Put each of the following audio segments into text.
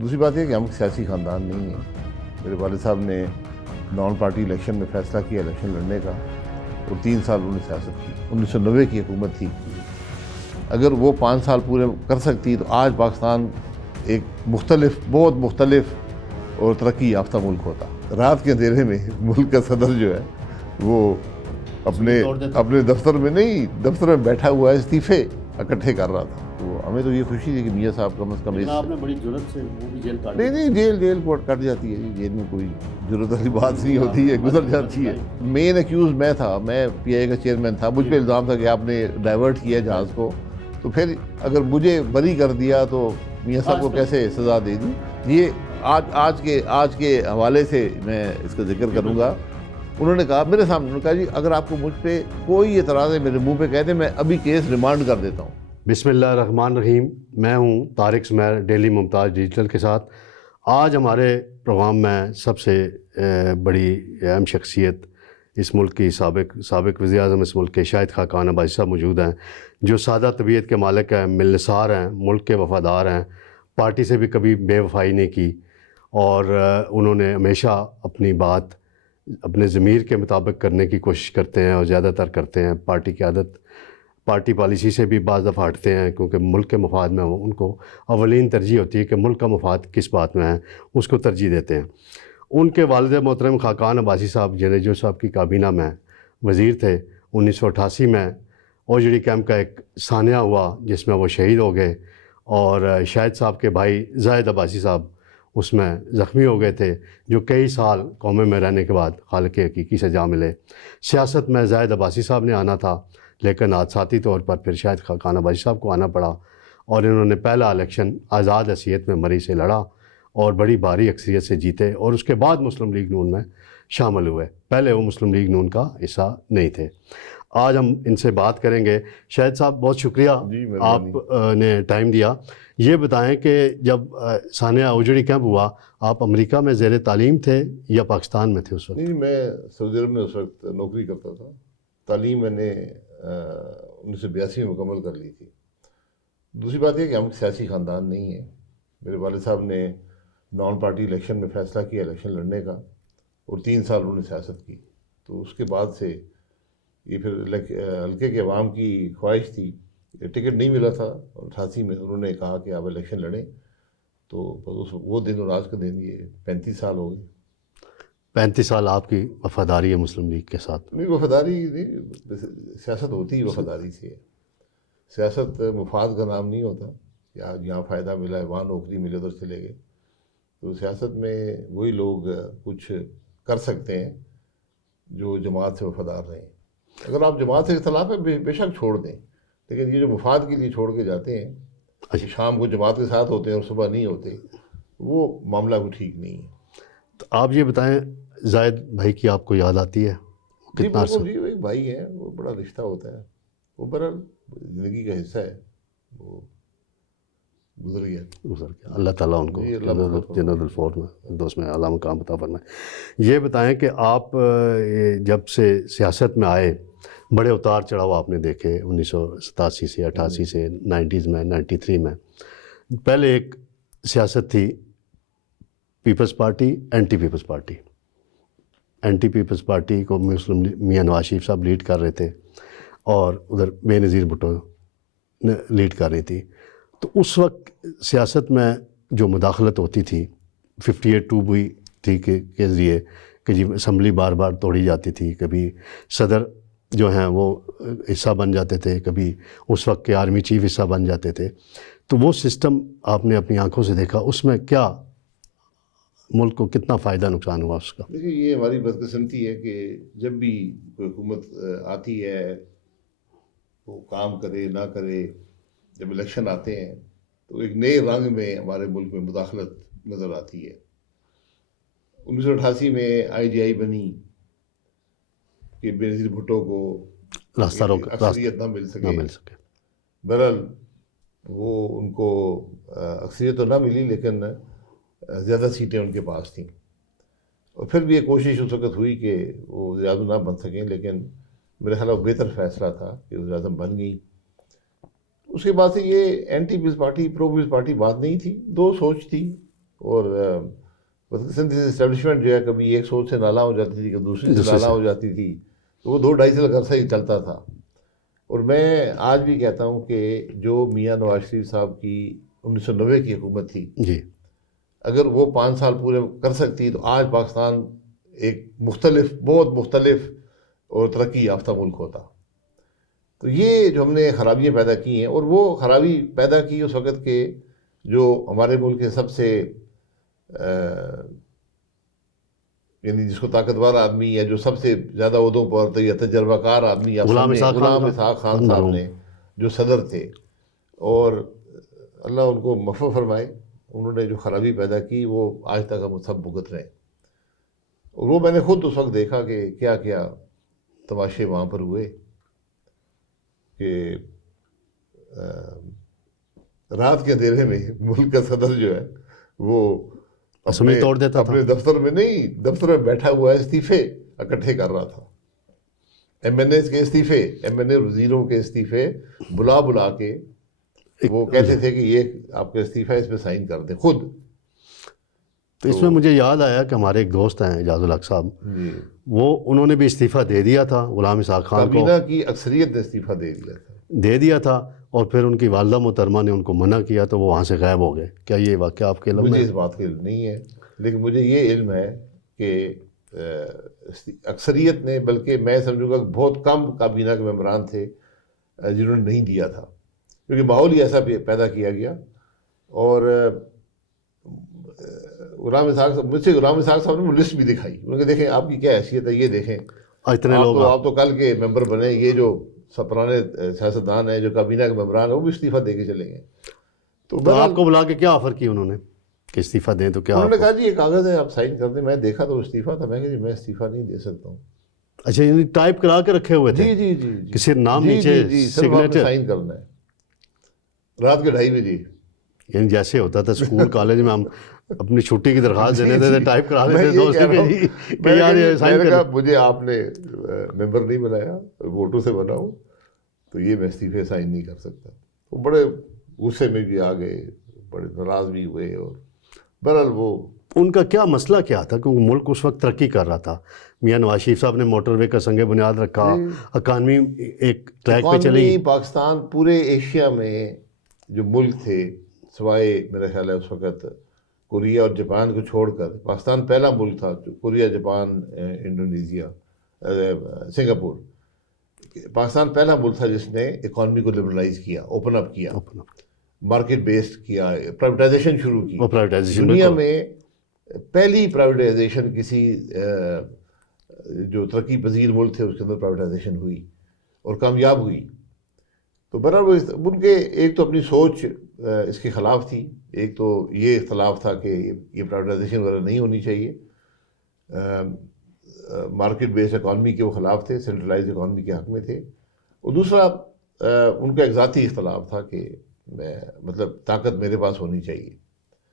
دوسری بات یہ کہ ہم سیاسی خاندان نہیں ہیں. میرے والد صاحب نے نان پارٹی الیکشن میں فیصلہ کیا الیکشن لڑنے کا اور 3 سال انہوں نے سیاست کی. 1990 کی حکومت تھی. اگر وہ 5 سال پورے کر سکتی تو آج پاکستان ایک بہت مختلف اور ترقی یافتہ ملک ہوتا. رات کے اندھیرے میں ملک کا صدر جو ہے وہ اپنے دفتر میں بیٹھا ہوا ہے, استعفے اکٹھے کر رہا تھا. تو ہمیں تو یہ خوشی تھی کہ میاں صاحب کم از کم آپ نے بڑی جرت سے وہ بھی جیل کاٹ نہیں جیل کوٹ کٹ جاتی ہے. جیل میں کوئی ضرورت والی بات نہیں ہوتی ہے, گزر جاتی ہے. مین ایکیوز میں تھا, میں پی آئی کا چیئرمین تھا. مجھ پہ الزام تھا کہ آپ نے ڈائیورٹ کیا جہاز کو, تو پھر اگر مجھے بری کر دیا تو میاں صاحب کو کیسے سزا دے دی. یہ آج کے حوالے سے میں اس کا ذکر کروں گا. انہوں نے کہا میرے سامنے, انہوں نے کہا جی اگر آپ کو مجھ پہ کوئی اعتراض ہے میرے منہ پہ کہہ دیں, میں ابھی کیس ریمانڈ کر دیتا ہوں. بسم اللہ الرحمن الرحیم. میں ہوں طارق سمیر, ڈیلی ممتاز ڈیجیٹل کے ساتھ. آج ہمارے پروگرام میں سب سے بڑی اہم شخصیت اس ملک کی سابق وزیر اعظم اس ملک کے شاہد خاقان عباسی صاحب موجود ہیں, جو سادہ طبیعت کے مالک ہیں, ملنسار ہیں, ملک کے وفادار ہیں, پارٹی سے بھی کبھی بے وفائی نہیں کی, اور انہوں نے ہمیشہ اپنی بات اپنے ضمیر کے مطابق کرنے کی کوشش کرتے ہیں اور زیادہ تر کرتے ہیں. پارٹی کی عادت, پارٹی پالیسی سے بھی بعض دفعہ ہٹتے ہیں, کیونکہ ملک کے مفاد میں ان کو اولین ترجیح ہوتی ہے کہ ملک کا مفاد کس بات میں ہے, اس کو ترجیح دیتے ہیں. ان کے والد محترم خاقان عباسی صاحب جنیجو صاحب کی کابینہ میں وزیر تھے. 1988 میں اوجڑی کیمپ کا ایک سانحہ ہوا جس میں وہ شہید ہو گئے, اور شاہد صاحب کے بھائی زاہد عباسی صاحب اس میں زخمی ہو گئے تھے, جو کئی سال قومے میں رہنے کے بعد خالق حقیقی سے جا ملے. سیاست میں زاہد عباسی صاحب نے آنا تھا, لیکن حادثاتی طور پر پھر شاہد خاقان عباسی صاحب کو آنا پڑا, اور انہوں نے پہلا الیکشن آزاد حیثیت میں مری سے لڑا اور بڑی بھاری اکثریت سے جیتے, اور اس کے بعد مسلم لیگ نون میں شامل ہوئے. پہلے وہ مسلم لیگ نون کا حصہ نہیں تھے. آج ہم ان سے بات کریں گے. شاہد صاحب بہت شکریہ آپ نے ٹائم دیا. یہ بتائیں کہ جب سانحہ اوجڑی کیمپ ہوا, آپ امریکہ میں زیر تعلیم تھے یا پاکستان میں تھے اس وقت؟ نہیں, میں سعودی عرب میں اس وقت نوکری کرتا تھا. تعلیم میں نے 1982 میں مکمل کر لی تھی. دوسری بات یہ کہ ہم سیاسی خاندان نہیں ہیں. میرے والد صاحب نے نان پارٹی الیکشن میں فیصلہ کیا الیکشن لڑنے کا, اور 3 سال انہوں نے سیاست کی. تو اس کے بعد سے یہ پھر حلقے کے عوام کی خواہش تھی, ٹکٹ نہیں ملا تھا, اور 88 میں انہوں نے کہا کہ آپ الیکشن لڑیں. تو بس وہ دن اور آج کا دن یہ 35 سال ہو گئے. 35 سال آپ کی وفاداری ہے مسلم لیگ کے ساتھ؟ نہیں, وفاداری نہیں, سیاست ہوتی ہی وفاداری سے ہے. سیاست مفاد کا نام نہیں ہوتا کہ آج یہاں فائدہ ملا ہے, وہاں نوکری ملے, ادھر چلے گئے. تو سیاست میں وہی لوگ کچھ کر سکتے ہیں جو جماعت سے وفادار رہیں. اگر آپ جماعت سے اختلاف ہے بے شک چھوڑ دیں, لیکن یہ جو مفاد کے لیے چھوڑ کے جاتے ہیں, شام کو جماعت کے ساتھ ہوتے ہیں اور صبح نہیں ہوتے, وہ معاملہ کو ٹھیک نہیں ہے. تو آپ یہ بتائیں, زاہد بھائی کی آپ کو یاد آتی ہے؟ جی بالکل, جی ایک بھائی ہیں, وہ بڑا رشتہ ہوتا ہے. وہ بہرحال زندگی کا حصہ ہے, وہ گزر گیا. اللہ تعالیٰ ان کو جنت الفور میں دوست میں اعلیٰ مقام عطا فرمائے. یہ بتائیں کہ آپ جب سے سیاست میں آئے, بڑے اتار چڑھاؤ آپ نے دیکھے 1987 سے 88 سے 90s میں 93 میں. پہلے ایک سیاست تھی پیپلز پارٹی, اینٹی پیپلز پارٹی. اینٹی پیپلز پارٹی کو مسلم میاں نواز شریف صاحب لیڈ کر رہے تھے, اور ادھر بے نظیر بھٹو نے لیڈ کر رہی تھی. تو اس وقت سیاست میں جو مداخلت ہوتی تھی 58(2) بھی تھی کے ذریعے کہ جی اسمبلی بار بار توڑی جاتی تھی, کبھی صدر جو ہیں وہ حصہ بن جاتے تھے, کبھی اس وقت کے آرمی چیف حصہ بن جاتے تھے. تو وہ سسٹم آپ نے اپنی آنکھوں سے دیکھا, اس میں کیا ملک کو کتنا فائدہ نقصان ہوا اس کا؟ دیکھیے, یہ ہماری بدقسمتی ہے کہ جب بھی کوئی حکومت آتی ہے, وہ کام کرے نہ کرے, جب الیکشن آتے ہیں تو ایک نئے رنگ میں ہمارے ملک میں مداخلت نظر آتی ہے. 1988 میں IGI بنی کہ بے نظیر بھٹو کو اکثریت نہ مل سکے. بہرحال وہ ان کو اکثریت تو نہ ملی, لیکن زیادہ سیٹیں ان کے پاس تھیں. اور پھر بھی یہ کوشش اس وقت ہوئی کہ وہ وزیر اعظم نہ بن سکیں, لیکن میرے خیال میں بہتر فیصلہ تھا کہ وزیر اعظم بن گئی. اس کے بعد سے یہ اینٹی پیپلز پارٹی پرو پیپلز پارٹی بات نہیں تھی, دو سوچ تھی. اور سندھ اسٹیبلشمنٹ جو ہے کبھی ایک سوچ سے نالا ہو جاتی تھی، کبھی دوسری سے نالا ہو جاتی تھی، تو وہ 2-2.5 سال کا عرصہ ہی چلتا تھا. اور میں آج بھی کہتا ہوں کہ جو میاں نواز شریف صاحب کی 1990 کی حکومت تھی، جی، اگر وہ 5 سال پورے کر سکتی تو آج پاکستان ایک مختلف، بہت مختلف اور ترقی یافتہ ملک ہوتا. تو یہ جو ہم نے خرابیاں پیدا کی ہیں، اور وہ خرابی پیدا کی اس وقت کے جو ہمارے ملک کے سب سے یعنی جس کو طاقتور آدمی یا جو سب سے زیادہ عہدوں پر یا تجربہ کار آدمی غلام اسحاق خان صاحب نے جو صدر تھے، اور اللہ ان کو مغفرت فرمائے، انہوں نے جو خرابی پیدا کی وہ آج تک ہم سب بھگت رہے ہیں. اور وہ میں نے خود اس وقت دیکھا کہ کیا کیا تماشے وہاں پر ہوئے کہ رات کے اندھیرے میں ملک کا صدر جو ہے وہ اسمبلی توڑ دیتا تھا. اپنے دفتر میں نہیں، دفتر میں بیٹھا ہوا ہے، استعفے اکٹھے کر رہا تھا، ایم این ایز کے استعفے، ایم این اے وزیروں کے استعفے بلا کے وہ کہتے تھے کہ یہ آپ کا استعفیٰ اس پہ سائن کر دیں خود. تو اس میں مجھے یاد آیا کہ ہمارے ایک دوست ہیں اعجاز الحق صاحب، جی، وہ انہوں نے بھی استعفیٰ دے دیا تھا غلام اسحاق خان کو، کابینہ کی اکثریت نے استعفیٰ دے دیا تھا، اور پھر ان کی والدہ محترمہ نے ان کو منع کیا تو وہ وہاں سے غائب ہو گئے. کیا یہ واقعہ آپ کے علم میں؟ مجھے اس بات کا علم نہیں ہے، لیکن مجھے یہ علم ہے کہ اکثریت نے، بلکہ میں سمجھوں گا کہ بہت کم کابینہ کے ممبران تھے جنہوں نے نہیں دیا تھا، کیونکہ ماحول ہی ایسا پیدا کیا گیا. اور غلام اسحاق صاحب نے لسٹ بھی دکھائی، انہوں نے کہا دیکھیں آپ کی کیا حیثیت ہے، یہ دیکھیں اتنے لوگ آپ تو کل کے ممبر بنے، یہ جو پرانے سیاستدان ہیں جو کابینہ کے ممبران ہیں وہ بھی استعفیٰ دے کے چلیں گے. تو آپ کو بلا کے کیا آفر کی انہوں نے کہ استعفیٰ دیں؟ تو کیا انہوں نے کہا جی یہ کاغذ ہے آپ سائن کر دیں. میں دیکھا تو استعفیٰ تھا، میں کہا جی میں استعفیٰ نہیں دے سکتا ہوں. اچھا، یعنی ٹائپ کرا کے رکھے ہوئے تھے؟ جی جی جی جی، کسی نام نیچے سگنیچر سائن کرنا ہے رات کے 2:30 بجے. یعنی جیسے ہوتا تھا اسکول کالج میں ہم اپنی چھٹی کی درخواست دینے تھے، ٹائپ کرا لیتے دوست کہ یار یہ سائن کر. مجھے آپ نے ممبر نہیں بنایا، ووٹوں سے بنا ہوں، تو یہ میں استعفے سائن نہیں کر سکتا. وہ بڑے غصے میں بھی آ گئے، بڑے ناراض بھی ہوئے. اور بہرحال وہ ان کا کیا مسئلہ کیا تھا؟ کیونکہ ملک اس وقت ترقی کر رہا تھا، میاں نواز شریف صاحب نے موٹر وے کا سنگ بنیاد رکھا، اکانومی ایک ٹریک پہ چلی. پاکستان پورے ایشیا میں جو ملک تھے سوائے میرا خیال ہے اس وقت کوریا اور جاپان کو چھوڑ کر، پاکستان پہلا ملک تھا، Korea, Japan, Indonesia, Singapore, Pakistan پہلا ملک تھا جس نے اکانومی کو لبرلائز کیا، اوپن اپ کیا، مارکیٹ بیسڈ کیا، پرائیویٹائزیشن شروع کی. دنیا میں پہلی پرائیویٹائزیشن کسی جو ترقی پذیر ملک تھے اس کے اندر پرائیویٹائزیشن ہوئی اور کامیاب ہوئی. تو برابر ان کے ایک تو اپنی سوچ اس کے خلاف تھی، ایک تو یہ اختلاف تھا کہ یہ پرائیویٹائزیشن وغیرہ نہیں ہونی چاہیے، مارکیٹ بیسڈ اکانومی کے وہ خلاف تھے، سینٹرلائز اکانومی کے حق میں تھے. اور دوسرا ان کا ایک ذاتی اختلاف تھا کہ مطلب طاقت میرے پاس ہونی چاہیے.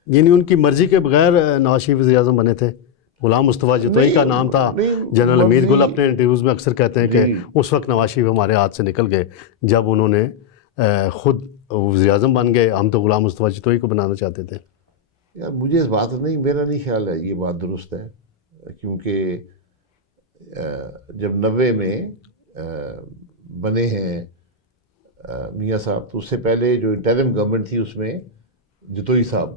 یعنی ان کی مرضی کے بغیر نواز شریف وزیر اعظم بنے تھے. غلام مصطفیٰ جتوئی کا نام تھا، جنرل امید گل اپنے انٹرویوز میں اکثر کہتے ہیں کہ اس وقت نواز شریف ہمارے ہاتھ سے نکل گئے جب انہوں نے خود وزیر اعظم بن گئے، ہم تو غلام مصطفیٰ جتوئی کو بنانا چاہتے تھے. یار مجھے اس بات نہیں، میرا نہیں خیال ہے یہ بات درست ہے، کیونکہ جب 90 میں بنے ہیں میاں صاحب تو اس سے پہلے جو انٹرم گورنمنٹ تھی اس میں جتوئی صاحب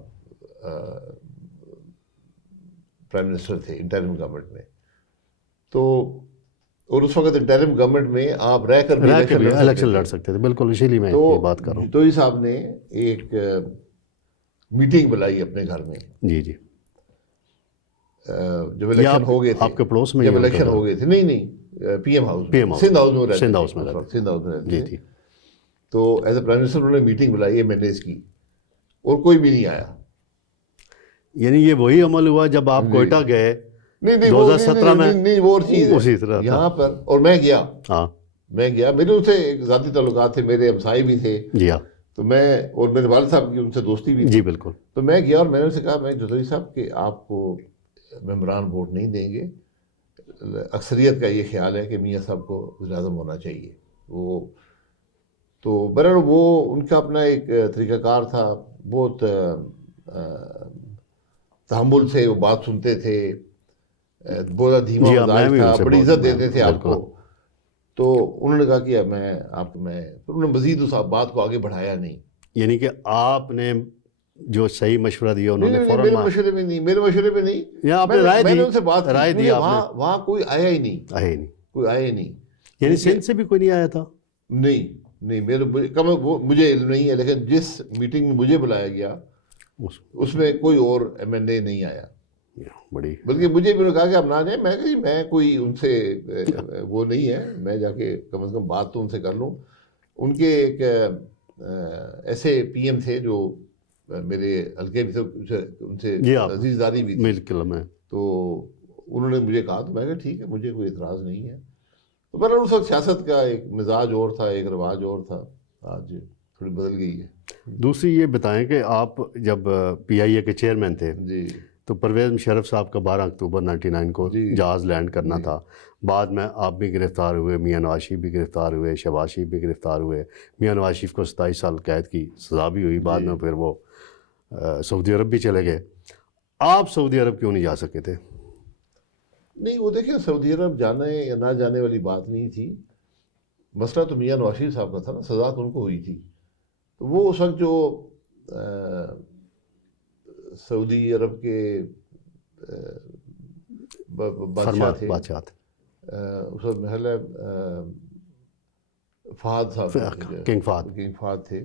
پرائم منسٹر تھے انٹرم گورنمنٹ میں. تو اور اس وقت انٹرم گورنمنٹ میں آپ رہ کر بھی الیکشن لڑ سکتے تھے. بالکل، اسی لیے میں یہ بات کر رہا ہوں. جتوئی صاحب نے ایک میٹنگ بلائی اپنے گھر میں. جی جی، جب الیکشن ہو گئے تھے، آپ کے پڑوس میں جب الیکشن ہو گئے تھے، نہیں پی ایم ہاؤس، سندھ ہاؤس میں جی جی. تو ایز اے پرائم منسٹر انہوں نے میٹنگ بلائی ایم این ایز کی، اور کوئی بھی نہیں آیا. یعنی یہ وہی عمل ہوا جب آپ کوئٹہ گئے 2017 میں؟ نہیں، وہ اور چیز ہے اسی طرح یہاں پر. اور میں گیا، ہاں میں گیا، میرے ان سے ایک ذاتی تعلقات تھے، میرے ہمسائے بھی تھے. جی ہاں. تو میں اور میرے والد صاحب کی ان سے دوستی بھی تھی. جی بالکل. تو میں گیا اور میں نے ان سے کہا میں جتوئی صاحب کہ آپ کو ممبران ووٹ نہیں دیں گے، اکثریت کا یہ خیال ہے کہ میاں صاحب کو وزیر اعظم ہونا چاہیے. وہ تو برابر وہ ان کا اپنا ایک طریقہ کار تھا، بہت تحمل سے وہ بات سنتے تھے، بہت دھیما مزاج تھا، بڑی عزت دیتے تھے آپ کو. تو انہوں نے کہا کہ میں انہوں نے مزید اس بات کو آگے بڑھایا نہیں. یعنی کہ آپ نے جو صحیح مشورہ دیا انہوں نے فوراً میرے مشورے میں نہیں یا آپ نے میں نے ان سے بات رائے کی. دی، وہاں کوئی آیا ہی نہیں. کوئی آیا ہی نہیں. یعنی سندھ سے بھی کوئی نہیں آیا تھا؟ نہیں مجھے علم نہیں ہے، لیکن جس میٹنگ میں مجھے بلایا گیا اس میں کوئی اور ایم این اے نہیں آیا. بلکہ مجھے بھی انہوں نے کہا کہ آپ نہ جائیں. میں کہا جی میں کوئی ان سے وہ نہیں ہے، میں جا کے کم از کم بات تو ان سے کر لوں. ان کے ایک ایسے پی ایم تھے جو میرے حلقے بھی تھے، ان سے عزیز داری بھی تھی، تو انہوں نے مجھے کہا تو میں کہا ٹھیک ہے، مجھے کوئی اعتراض نہیں ہے. تو پر اس وقت سیاست کا ایک مزاج اور تھا، ایک رواج اور تھا. آج تھوڑی بدل گئی ہے. دوسری یہ بتائیں کہ آپ جب پی آئی اے کے چیئرمین تھے جی تو پرویز مشرف صاحب کا 12 اکتوبر 99 کو جہاز لینڈ کرنا تھا. بعد میں آپ بھی گرفتار ہوئے، میاں نواز شریف بھی گرفتار ہوئے، شہباز شریف بھی گرفتار ہوئے. میاں نواز شریف کو 27 سال قید کی سزا بھی ہوئی. بعد میں پھر وہ سعودی عرب بھی چلے گئے. آپ سعودی عرب کیوں نہیں جا سکے تھے؟ نہیں، وہ دیکھیں سعودی عرب جانے یا نہ جانے والی بات نہیں تھی. مسئلہ تو میاں نواز شریف صاحب کا تھا نا، سزا تو ان کو ہوئی تھی. تو وہ اس وقت جو سعودی عرب کے بادشاہ تھے، اس وقت محل ہے فہد صاحب، کنگ فہد تھے.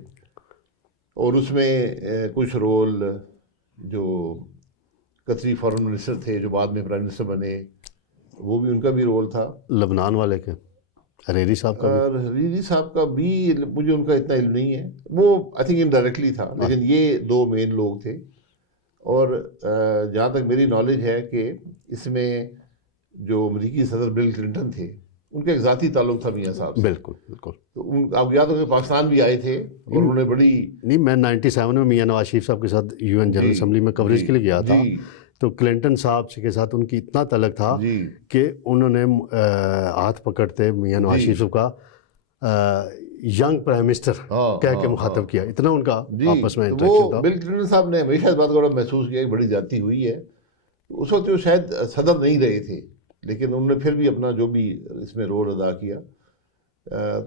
اور اس میں کچھ رول جو قطری فارن منسٹر تھے جو بعد میں پرائم منسٹر بنے، وہ بھی ان کا بھی رول تھا. لبنان والے کے حریری صاحب کا بھی مجھے ان کا اتنا علم نہیں ہے. وہ آئی تھنک انڈائریکٹلی تھا، لیکن یہ دو مین لوگ تھے. اور جہاں تک میری نالج ہے کہ اس میں جو امریکی صدر بل کلنٹن تھے، ان کا ایک ذاتی تعلق تھا میاں صاحب سے. بالکل. تو آپ یاد ہوگا پاکستان بھی آئے تھے اور انہوں نے بڑی نہیں، میں 97 میں میاں نواز شریف صاحب کے ساتھ یو این جنرل اسمبلی میں کوریج کے لیے گیا تھا. تو کلنٹن صاحب کے ساتھ ان کی اتنا تعلق تھا کہ انہوں نے ہاتھ پکڑتے میاں نواز شریف کا ینگ پرائم منسٹر کہہ کے مخاطب کیا. اتنا ان کا آپس میں انٹریکشن تھا. بل کلنٹن صاحب نے ہمیشہ اس بات کو محسوس کیا کہ بڑی زیادتی ہوئی ہے. اس وقت وہ شاید صدر نہیں رہے تھے، لیکن انہوں نے پھر بھی اپنا جو بھی اس میں رول ادا کیا.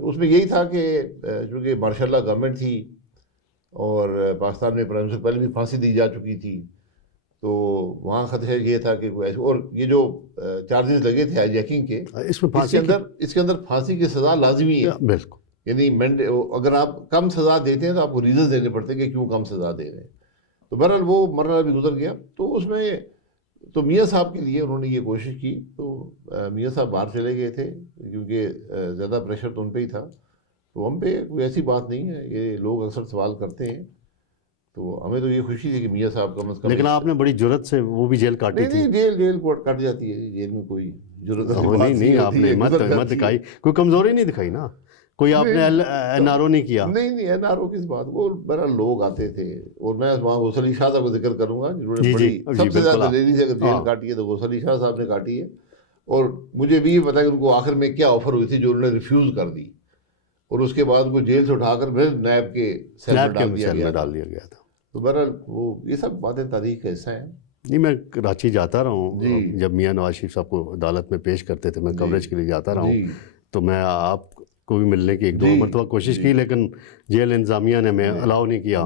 اس میں یہی تھا کہ چونکہ ماشاء اللہ گورنمنٹ تھی اور پاکستان میں پرائم منسٹر پہلے بھی پھانسی دی جا چکی تھی، تو وہاں خدشہ یہ تھا کہ کوئی ایسے، اور یہ جو چارجز لگے تھے ہائی جیکنگ کے، اس کے اندر پھانسی کی سزا لازمی ہے. بالکل. یعنی اگر آپ کم سزا دیتے ہیں تو آپ کو ریزن دینے پڑتے ہیں کہ کیوں کم سزا دے رہے ہیں. تو بہرحال وہ مرحلہ بھی گزر گیا. تو اس میں تو میاں صاحب کے لیے انہوں نے یہ کوشش کی. تو میاں صاحب باہر چلے گئے تھے کیونکہ زیادہ پریشر تو ان پہ ہی تھا. تو ہم پہ کوئی ایسی بات نہیں ہے، یہ لوگ اکثر سوال کرتے ہیں. تو ہمیں تو یہ خوشی تھی کہ میاں صاحب کم از کم. لیکن آپ نے بڑی جرت سے وہ بھی جیل کاٹی تھی. نہیں، جیل کٹ جاتی ہے، جیل میں کوئی ضرورت نہیں. آپ نے ہمت دکھائی، کوئی کمزوری نہیں دکھائی نا. کوئی آپ نے این آر او نہیں کیا. نہیں، این آر او کس بات. وہ بہرحال لوگ آتے تھے. اور میں وہاں غوث علی شاہ صاحب کو ذکر کروں گا جنہوں نے بڑی سب سے زیادہ دلیری سے اگر جیل کاٹی ہے تو غوث علی شاہ صاحب نے کاٹی ہے. اور مجھے بھی پتا کہ ان کو آخر میں کیا آفر ہوئی تھی جو انہوں نے ریفیوز کر دی، اور اس کے بعد ان کو جیل سے اٹھا کر پھر نیب کے سیل میں ڈال دیا گیا تھا. تو بہرحال وہ یہ سب باتیں تاریخ کا حصہ ہیں. نہیں، میں کراچی جاتا رہا ہوں. جب میاں نواز شریف صاحب کو عدالت میں پیش کرتے تھے، میں کوریج کے لیے جاتا رہا ہوں. تو میں آپ کو بھی ملنے کی ایک دو مرتبہ کوشش کی، لیکن جیل انتظامیہ نے ہمیں الاؤ نہیں کیا.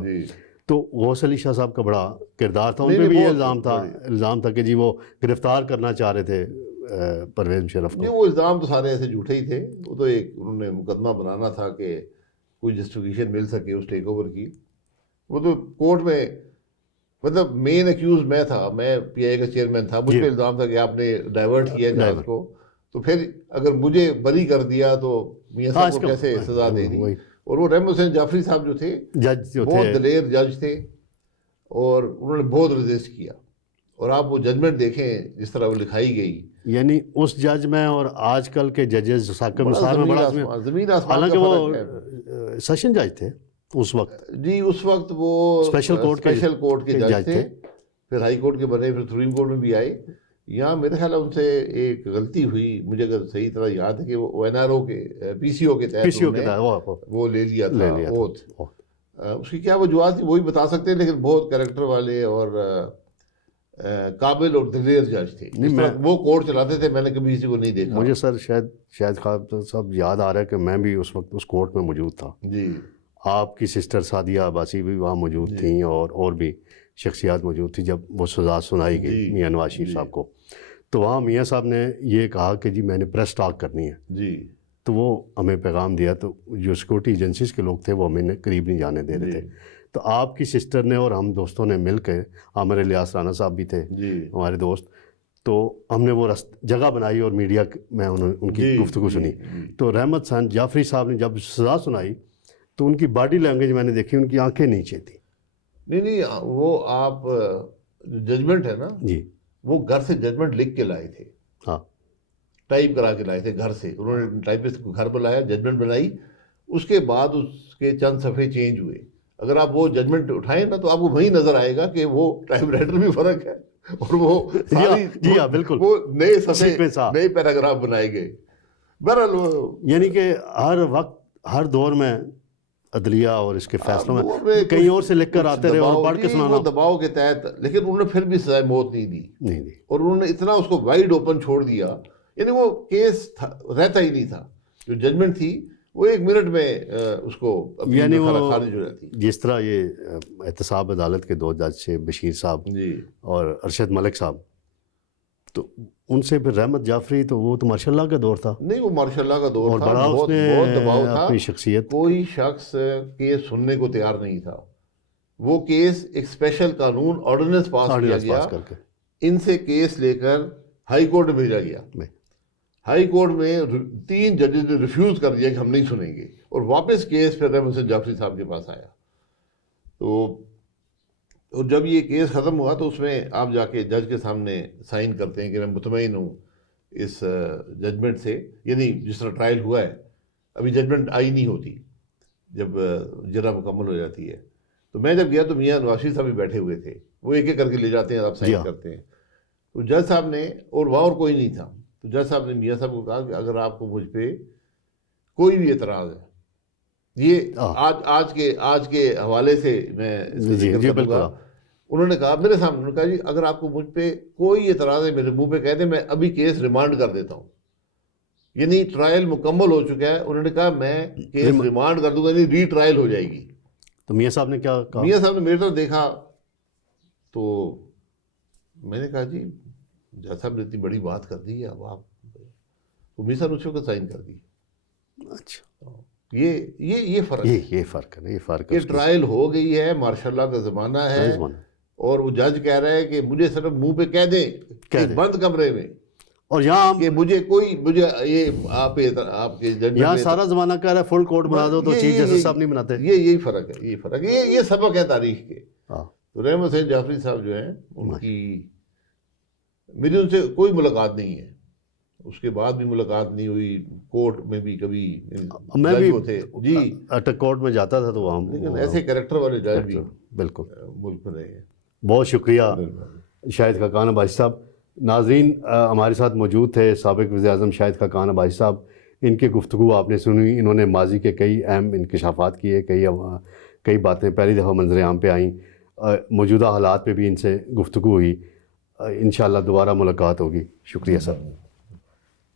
تو غوث علی شاہ صاحب کا بڑا کردار تھا. ان پہ بھی یہ الزام تھا کہ جی وہ گرفتار کرنا چاہ رہے تھے پرویز مشرف کو. وہ الزام تو سارے ایسے جھوٹے ہی تھے. وہ تو ایک انہوں نے مقدمہ بنانا تھا کہ کوئی جسٹیفیکیشن مل سکے اس ٹیک اوور کی. وہ تو کورٹ میں مطلب مین ایکیوز میں تھا، میں پی آئی اے کا چیئرمین تھا. مجھ پہ الزام تھا کہ آپ نے ڈائیورٹ کیا جہاز کو. تو پھر اگر مجھے بری کر دیا تو میاں صاحب کو کیسے سزا دے دی. اور وہ رحم حسین جعفری صاحب جو تھے بہت دلیر جج تھے اور انہوں نے بہت ریزسٹ کیا. اور آپ وہ ججمنٹ دیکھیں جس طرح وہ لکھائی گئی، یعنی اس جج میں اور آج کل کے ججز ثاقب نثار میں بڑا زمین آسمان. حالانکہ وہ سیشن جج تھے اس وقت. جی اس وقت وہ اسپیشل کورٹ کے جج تھے، پھر ہائی کورٹ کے بنے، پھر سپریم کورٹ میں بھی آئے. یہاں میرے خیال ہے ان سے ایک غلطی ہوئی، مجھے اگر صحیح طرح یاد ہے کہ وہ این آر او کے پی سی او کے تحت وہ لے لیا تھا اوتھ. اس کی کیا وجوہات تھی وہی بتا سکتے ہیں، لیکن بہت کریکٹر والے اور قابل اور دلیر جج تھے. وہ کورٹ چلاتے تھے, میں نے کبھی کسی کو نہیں دیکھا. مجھے سر شاید خواب صاحب یاد آ رہا ہے کہ میں بھی اس وقت اس کورٹ میں موجود تھا. جی. آپ کی سسٹر سعدیہ عباسی بھی وہاں موجود تھیں اور بھی شخصیات موجود تھی جب وہ سزا سنائی گئی میاں نواز شریف صاحب کو. تو وہاں میاں صاحب نے یہ کہا کہ جی میں نے پریس ٹاک کرنی ہے. جی. تو وہ ہمیں پیغام دیا, تو جو سیکورٹی ایجنسیز کے لوگ تھے وہ ہمیں قریب نہیں جانے دے رہے تھے. تو آپ کی سسٹر نے اور ہم دوستوں نے مل کے, عامر الیاس رانا صاحب بھی تھے ہمارے دوست, تو ہم نے وہ جگہ بنائی اور میڈیا میں ان کی گفتگو سنی. تو رحمت حسین جعفری صاحب نے جب سزا سنائی تو ان کی باڈی لینگویج میں نے دیکھی, ان کی آنکھیں نیچے تھیں. نہیں, وہ آپ ججمنٹ ہے نا جی, وہ گھر سے ججمنٹ لکھ کے لائے تھے. ہاں, ٹائپ کرا کے لائے تھے گھر سے. انہوں نے ٹائپسٹ کو گھر بلایا, ججمنٹ بنائی, اس کے بعد اس کے چند صفحے چینج ہوئے. اگر آپ وہ ججمنٹ اٹھائیں نا تو آپ کو وہیں نظر آئے گا کہ وہ ٹائپ رائٹر بھی فرق ہے اور وہ جی ہاں بالکل, وہ نئے صفحے نئے پیراگراف بنائے گئے. بہرحال یعنی کہ ہر وقت ہر دور میں عدلیہ اور اس کے فیصلوں میں کہیں اور سے لکھ کر آتے رہے اور پڑھ کے سنانا دباؤ کے تحت. لیکن انہوں نے پھر بھی سزائے موت نہیں دی اور انہوں نے اتنا اس کو وائڈ اوپن چھوڑ دیا, یعنی وہ کیس رہتا ہی نہیں تھا. جو ججمنٹ تھی وہ 1 منٹ میں اس کو یعنی وہ خارج ہو جاتی. جس طرح یہ احتساب عدالت کے 2 جج سے بشیر صاحب اور ارشد ملک صاحب, تو ان سے پھر رحمت جعفری, تو وہ تو ماشاء اللہ کا دور تھا. نہیں, وہ ماشاء اللہ کا دور اور تھا, بڑا بہت دباؤ تھا. اپنی شخصیت, کوئی شخص کیس سننے کو تیار نہیں تھا. وہ کیس ایک اسپیشل قانون آرڈیننس پاس کیا گیا, ان سے کیس لے کر ہائی کورٹ میں بھیجا گیا. ہائی کورٹ میں 3 ججز نے ریفیوز کر دیا کہ ہم نہیں سنیں گے, اور واپس کیس پھر رحمت حسین جعفری صاحب کے پاس آیا. تو جب یہ کیس ختم ہوا تو اس میں آپ جا کے جج کے سامنے سائن کرتے ہیں کہ میں مطمئن ہوں اس ججمنٹ سے. یعنی جس طرح ٹرائل ہوا ہے, ابھی ججمنٹ آئی نہیں ہوتی جب جرا مکمل ہو جاتی ہے. تو میں جب گیا تو میاں نواز شریف صاحب بھی بیٹھے ہوئے تھے, وہ ایک ایک کر کے لے جاتے ہیں, آپ سائن کرتے ہیں. تو جج صاحب نے, اور وہاں اور کوئی نہیں تھا, تو جج صاحب نے میاں صاحب کو کہا کہ اگر آپ کو مجھ پہ کوئی بھی اعتراض ہے, یہ آج کے حوالے سے میں کروں گا. انہوں نے کہا میرے سامنے, انہوں نے کہا جی اگر آپ کو مجھ پہ کوئی اعتراض ہے میرے منہ پہ کہہ دیں, میں ابھی کیس ریمانڈ کر دیتا ہوں. یعنی ٹرائل مکمل ہو چکا ہے, انہوں نے کہا میں کیس ریمانڈ کر دوں گا, یعنی ری ٹرائل ہو جائے گی. تو میاں صاحب نے کیا کہا؟ میاں صاحب نے میرے طرف دیکھا تو میں نے کہا جی جج صاحب نے اتنی بڑی بات کر دی ہے, اب آپ, تو میاں صاحب نے اس کو سائن کر دی. اچھا, یہ فرق ہے, یہ فرق ہے, یہ فرق ہے. ٹرائل ہو گئی ہے, ماشاء اللہ کا زمانہ ہے, اور وہ جج کہہ رہا ہے کہ مجھے صرف منہ پہ کہہ دیں بند کمرے میں, اور یہاں کہ مجھے یہ آپ کے یہاں سارا زمانہ کہہ رہا ہے فل کورٹ بنا دو, تو چیف جسٹس صاحب نہیں بناتے. یہی فرق ہے, یہ سبق ہے تاریخ کے. تو رحمت حسین جعفری صاحب جو ہیں, ان کی میری ان سے کوئی ملاقات نہیں ہے, اس کے بعد بھی ملاقات نہیں ہوئی, کورٹ میں بھی کبھی میں بھی تھے جی کورٹ میں جاتا تھا تو وہاں, لیکن ایسے کریکٹر والے جج بھی بالکل ملک میں رہے ہیں. بہت شکریہ شاہد خاقان عباسی صاحب. ناظرین, ہمارے ساتھ موجود تھے سابق وزیر اعظم شاہد خاقان عباسی صاحب. ان کی گفتگو آپ نے سنی, انہوں نے ماضی کے کئی اہم انکشافات کیے, کئی باتیں پہلی دفعہ منظر عام پہ آئیں, موجودہ حالات پہ بھی ان سے گفتگو ہوئی. انشاءاللہ دوبارہ ملاقات ہوگی. شکریہ سر.